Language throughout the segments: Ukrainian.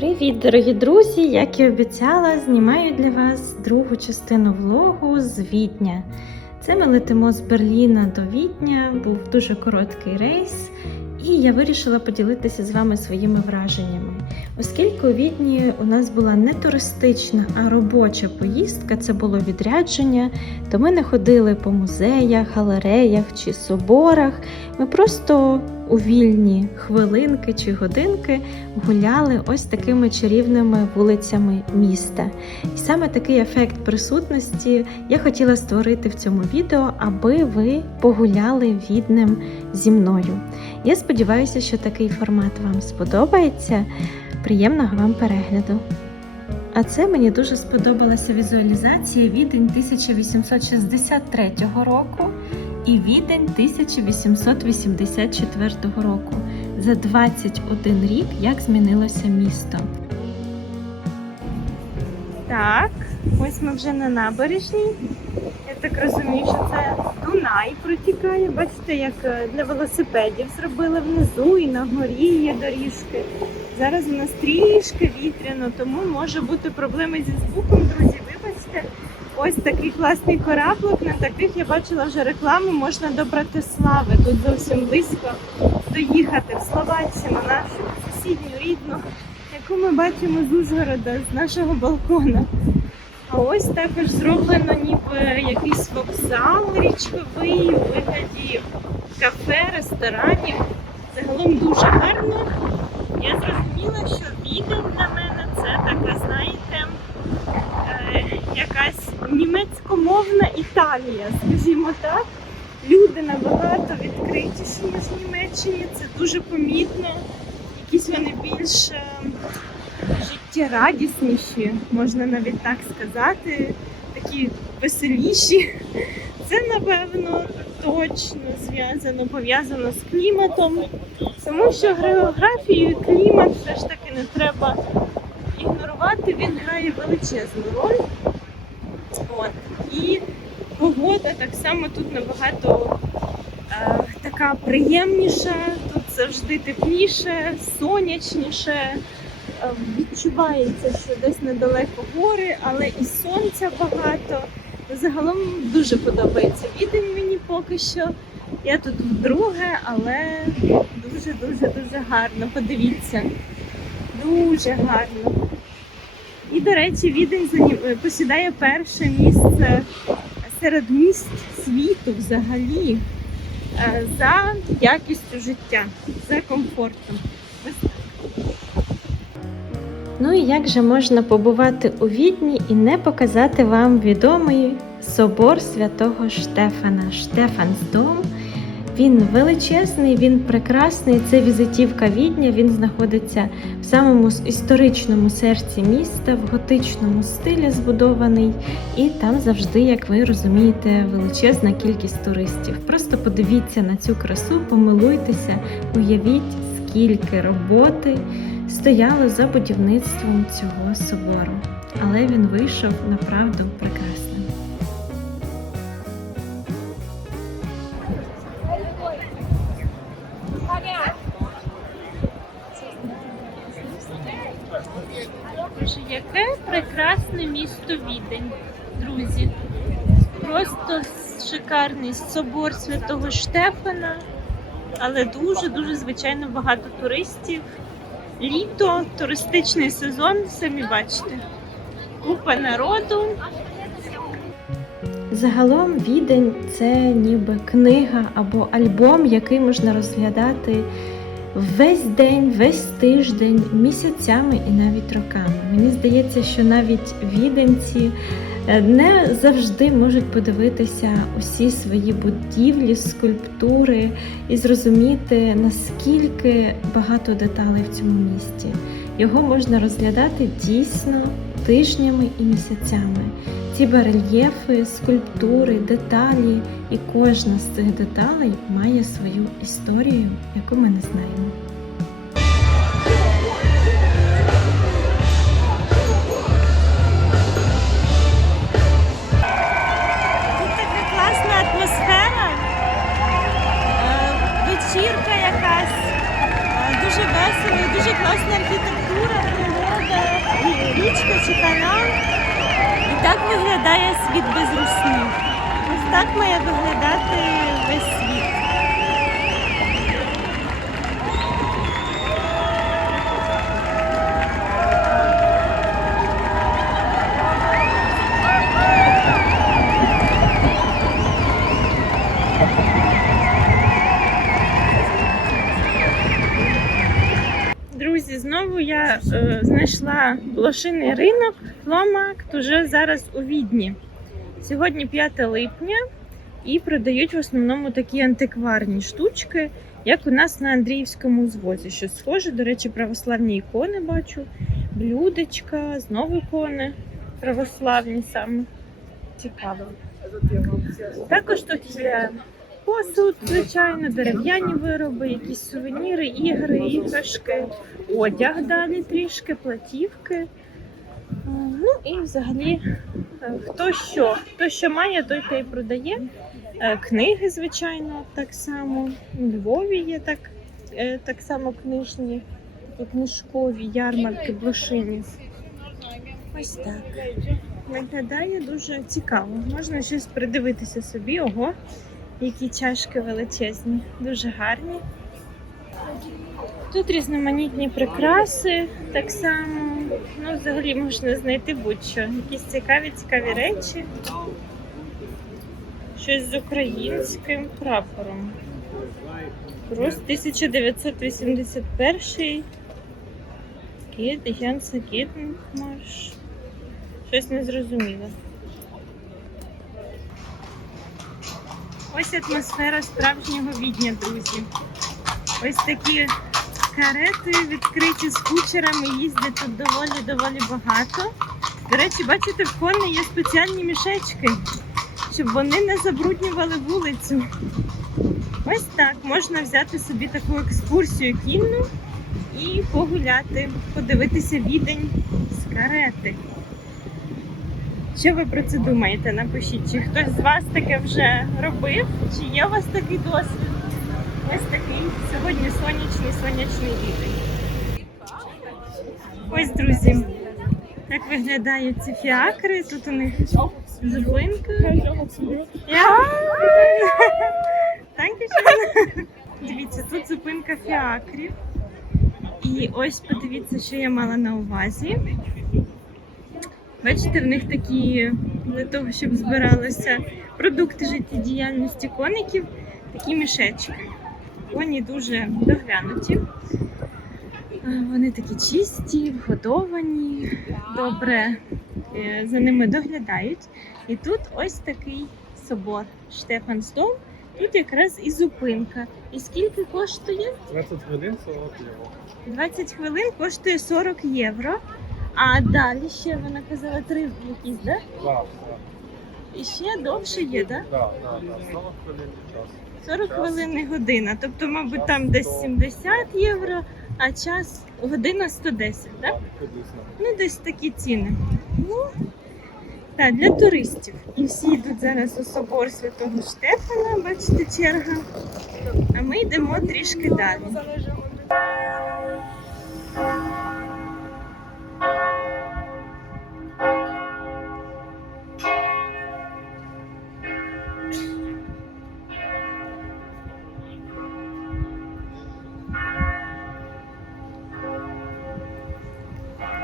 Привіт, дорогі друзі! Як і обіцяла, знімаю для вас другу частину влогу з Відня. Це ми летимо з Берліна до Відня, був дуже короткий рейс, і я вирішила поділитися з вами своїми враженнями. Оскільки у Відні у нас була не туристична, а робоча поїздка, це було відрядження, то ми не ходили по музеях, галереях чи соборах. Ми просто у вільні хвилинки чи годинки гуляли ось такими чарівними вулицями міста. І саме такий ефект присутності я хотіла створити в цьому відео, аби ви погуляли відним зі мною. Я сподіваюся, що такий формат вам сподобається. Приємного вам перегляду! А це мені дуже сподобалася візуалізація відень 1863 року і відень 1884 року. За 21 рік як змінилося місто. Так, ось ми вже на набережній. Я так розумію, що це Дунай протікає. Бачите, як е, для велосипедів зробили внизу і на горі є доріжки. Зараз у нас трішки вітряно, тому може бути проблеми зі звуком, друзі. Вибачте, ось такий класний кораблик. На таких я бачила вже рекламу. Можна до Братислави. Тут зовсім близько доїхати в Словаччину, нашу сусідню рідну, яку ми бачимо з Ужгорода, з нашого балкона. А ось також зроблено ніби якийсь вокзал річковий у вигляді кафе, ресторанів. Загалом дуже гарно. Я зрозуміла, що відень для мене це така, знаєте, е, якась німецькомовна Італія, скажімо так. Люди набагато відкритіші, ніж в Німеччині. Це дуже помітно. Якісь вони більш е, життєрадісніші, можна навіть так сказати, такі веселіші. Це, напевно, точно зв'язано, пов'язано з кліматом, тому що географію і клімат все ж таки не треба ігнорувати, він грає величезну роль. От. І погода так само тут набагато е, така приємніша, тут завжди тепліше, сонячніше. Е, Відчувається, що десь недалеко гори, але і сонця багато. Загалом дуже подобається відень мені поки що. Я тут вдруге, але дуже-дуже дуже гарно. Подивіться. Дуже гарно. І, до речі, відень посідає перше місце серед міст світу взагалі е, за якістю життя, за комфортом. Ну і як же можна побувати у Відні і не показати вам відомий собор святого Штефана, Штефансдом. Він величезний, він прекрасний. Це візитівка Відня. Він знаходиться в самому історичному серці міста, в готичному стилі збудований. І там завжди, як ви розумієте, величезна кількість туристів. Просто подивіться на цю красу, помилуйтеся, уявіть, скільки роботи стояло за будівництвом цього собору. Але він вийшов направду прекрасним. Яке прекрасне місто Відень, друзі. Просто шикарний собор святого Штефана, але дуже-дуже звичайно багато туристів. Літо, туристичний сезон, самі бачите. Купа народу. Загалом відень це ніби книга або альбом, який можна розглядати весь день, весь тиждень, місяцями і навіть роками. Мені здається, що навіть віденці не завжди можуть подивитися усі свої будівлі, скульптури і зрозуміти, наскільки багато деталей в цьому місті. Його можна розглядати дійсно тижнями і місяцями. Ці барельєфи, скульптури, деталі, і кожна з цих деталей має свою історію, яку ми не знаємо. виглядає світ без русні. Ось так має виглядати весь світ. Знову я е, знайшла блошиний ринок Фломакт уже зараз у Відні. Сьогодні 5 липня і продають в основному такі антикварні штучки, як у нас на Андріївському звозі. Що схоже, до речі, православні ікони бачу, блюдечка, знову ікони православні саме. Цікаво. Також тут є посуд, звичайно, дерев'яні вироби, якісь сувеніри, ігри, іграшки, одяг далі трішки, платівки. Е, Ну і взагалі, е, хто що, хто що має, той те й продає. Е, Книги, звичайно, так само. У Львові є так, так само книжні, книжкові ярмарки, блошині. Ось так. Виглядає дуже цікаво. Можна щось придивитися собі. Ого, які чашки величезні, дуже гарні. Тут різноманітні прикраси, так само. Ну, взагалі можна знайти будь-що. Якісь цікаві, цікаві речі. Щось з українським прапором. Рус 1981. Кіт, Янса Кітмарш. Щось незрозуміле. Ось атмосфера справжнього відня, друзі. Ось такі карети відкриті з кучерами, їздять тут доволі-доволі багато. До речі, бачите, в коней є спеціальні мішечки, щоб вони не забруднювали вулицю. Ось так, можна взяти собі таку екскурсію кінну і погуляти, подивитися відень з карети. Що ви про це думаєте? Напишіть, чи хтось з вас таке вже робив, чи є у вас такий досвід? Ось такий сьогодні сонячний сонячний відень. Ось, друзі, так виглядають ці фіакри. Тут у них зупинка. Дивіться, тут зупинка фіакрів. І ось подивіться, що я мала на увазі. Бачите, в них такі для того, щоб збиралися продукти життєдіяльності коників, такі мішечки. Коні дуже доглянуті. Вони такі чисті, вгодовані, добре е, за ними доглядають. І тут ось такий собор Штефанстон. Тут якраз і зупинка. І скільки коштує? 20 хвилин 40 євро. 20 хвилин коштує 40 євро. А далі ще вона казала три якісь, да? Да, да, І ще довше є, да? да, да, да. 40 хвилин час. 40 хвилин і година. Тобто, мабуть, там десь 70 євро, а час година 110, да? Приблизно. Ну, десь такі ціни. Ну, так, для туристів. І всі йдуть зараз у собор Святого Штефана, бачите, черга. А ми йдемо трішки далі.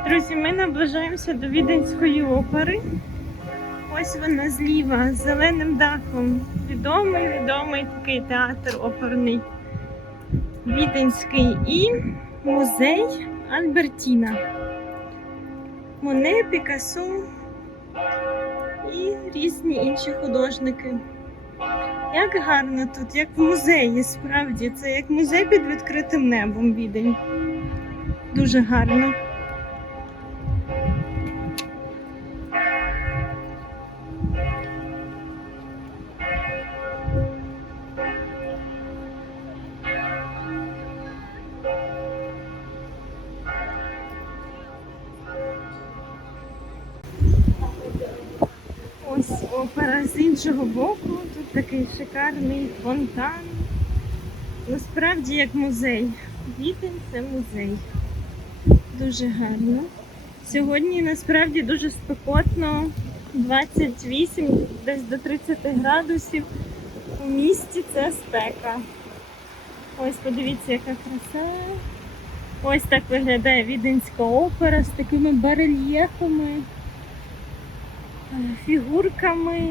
Друзі, ми наближаємося до Віденської опери. Ось вона зліва з зеленим дахом. Відомий, відомий такий театр оперний Віденський і музей Альбертіна. Моне, Пікассо і різні інші художники. Як гарно тут, як в музеї, справді. Це як музей під відкритим небом відень. Дуже гарно. З іншого боку. Тут такий шикарний фонтан. Насправді як музей. Відень це музей. Дуже гарно. Сьогодні насправді дуже спекотно, 28, десь до 30 градусів. У місті це спека. Ось подивіться, яка краса. Ось так виглядає Віденська опера з такими барельєфами, фігурками,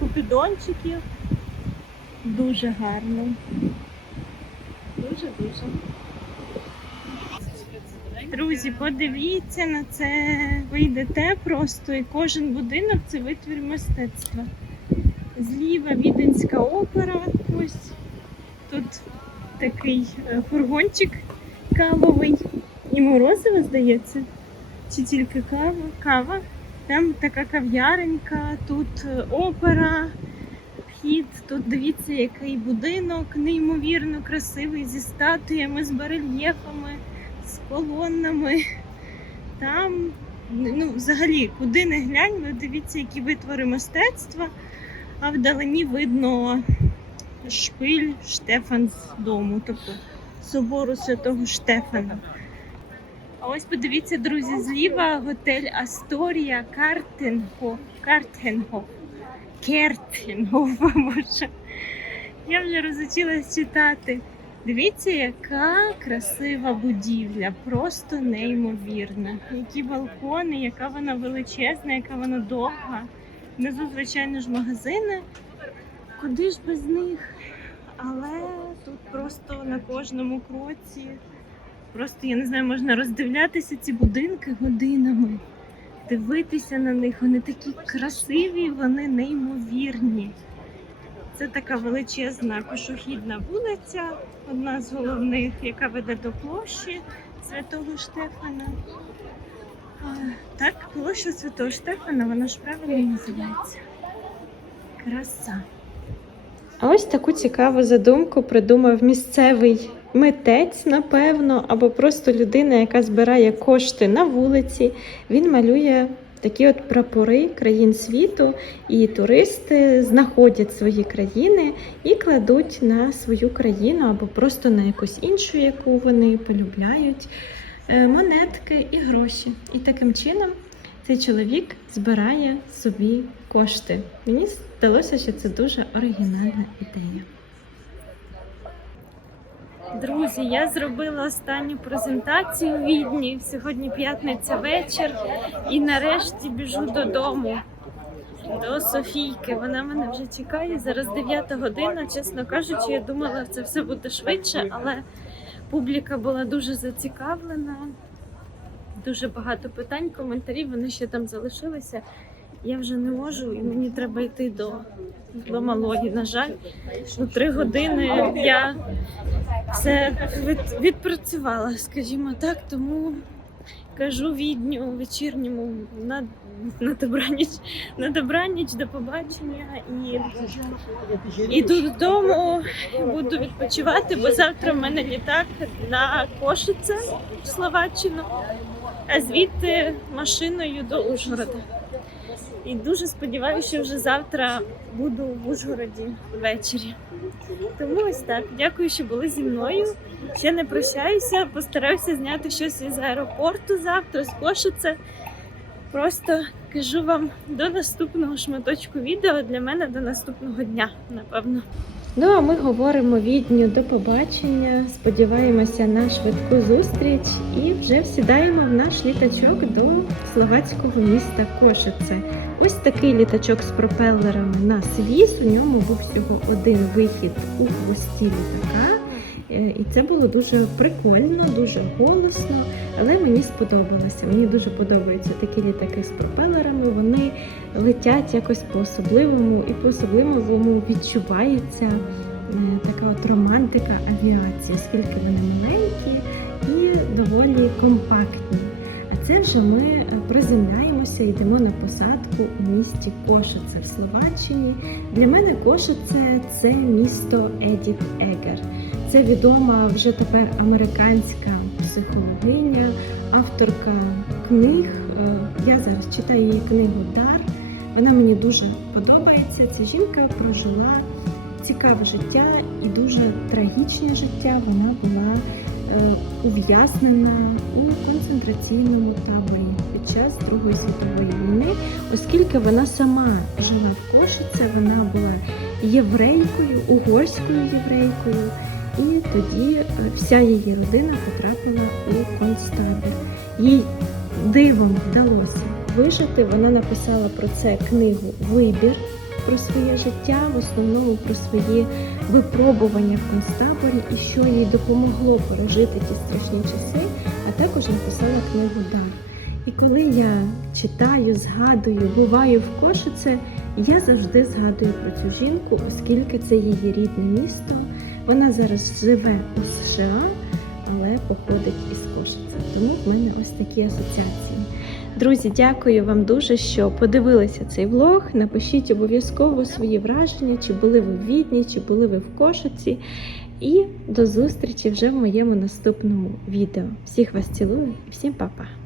купідончиків. Дуже гарно. Дуже-дуже. Друзі, подивіться на це. Ви йдете просто і кожен будинок це витвір мистецтва. Зліва Віденська опера. Ось тут такий е, фургончик кавовий. І морозиво, здається. Чи тільки кава? Кава. Там така кав'яренька, тут е, опера, вхід. Тут дивіться, який будинок, неймовірно красивий, зі статуями, з барельєфами, з колоннами. Там, ну, взагалі, куди не глянь, ви дивіться, які витвори мистецтва, а вдалині видно шпиль Штефан з дому, тобто собору святого Штефана. А ось подивіться, друзі, зліва готель Асторія Картенхоф. Картенхоф. Кертенхоф, боже. Я вже розучилась читати. Дивіться, яка красива будівля, просто неймовірна. Які балкони, яка вона величезна, яка вона довга. Внизу, звичайно ж, магазини. Куди ж без них? Але тут просто на кожному кроці. Просто я не знаю, можна роздивлятися ці будинки годинами, дивитися на них. Вони такі красиві, вони неймовірні. Це така величезна пішохідна вулиця, одна з головних, яка веде до площі Святого Штефана. Так, площа Святого Штефана, вона ж правильно називається. Краса. А ось таку цікаву задумку придумав місцевий митець, напевно, або просто людина, яка збирає кошти на вулиці. Він малює такі от прапори країн світу, і туристи знаходять свої країни і кладуть на свою країну або просто на якусь іншу, яку вони полюбляють, е, монетки і гроші. І таким чином цей чоловік збирає собі кошти. Мені здалося, що це дуже оригінальна ідея. Друзі, я зробила останню презентацію у Відні. Сьогодні п'ятниця вечір, і нарешті біжу додому. До Софійки. Вона мене вже чекає. Зараз 9 година. Чесно кажучи, я думала, це все буде швидше, але публіка була дуже зацікавлена. Дуже багато питань, коментарів. Вони ще там залишилися. Я вже не можу, і мені треба йти до, до малої. На жаль, ну, три години я все від, відпрацювала, скажімо так, тому кажу відню вечірньому на, на добраніч, на добраніч, до побачення і іду додому, буду відпочивати, бо завтра в мене літак на Кошице в Словаччину, а звідти машиною до Ужгорода. І дуже сподіваюся, що вже завтра буду в Ужгороді ввечері. Тому ось так. Дякую, що були зі мною. Ще не прощаюся, постараюся зняти щось із аеропорту завтра, з Кошице. Просто кажу вам до наступного шматочку відео. Для мене до наступного дня, напевно. Ну а ми говоримо відню до побачення. Сподіваємося на швидку зустріч і вже всідаємо в наш літачок до словацького міста Кошице. Ось такий літачок з пропелерами на свіс. У ньому був всього один вихід у хвості літака. Е, І це було дуже прикольно, дуже голосно, але мені сподобалося. Мені дуже подобаються такі літаки з пропелерами. Вони летять якось по-особливому і по-особливому відчувається е, така от романтика авіації, оскільки вони маленькі і доволі компактні. А це вже ми е, приземляємося, йдемо на посадку у місті Кошице в Словаччині. Для мене Кошице це місто Едіт Егер. Це відома вже тепер американська психологиня, авторка книг. Е, Я зараз читаю її книгу Дар. Вона мені дуже подобається. Ця жінка прожила цікаве життя і дуже трагічне життя. Вона була е, ув'язнена у концентраційному таборі під час Другої світової війни, оскільки вона сама жила в Кошице, вона була єврейкою, угорською єврейкою, і тоді е, вся її родина потрапила у концтабір. Їй дивом вдалося вижити. Вона написала про це книгу Вибір про своє життя, в основному про свої випробування в концтаборі і що їй допомогло пережити ті страшні часи, а також написала книгу Дар. І коли я читаю, згадую, буваю в Кошице, я завжди згадую про цю жінку, оскільки це її рідне місто. Вона зараз живе у США, але походить із Кошице. Тому в мене ось такі асоціації. Друзі, дякую вам дуже, що подивилися цей влог. Напишіть обов'язково свої враження, чи були ви в Відні, чи були ви в Кошиці. І до зустрічі вже в моєму наступному відео. Всіх вас цілую і всім па-па!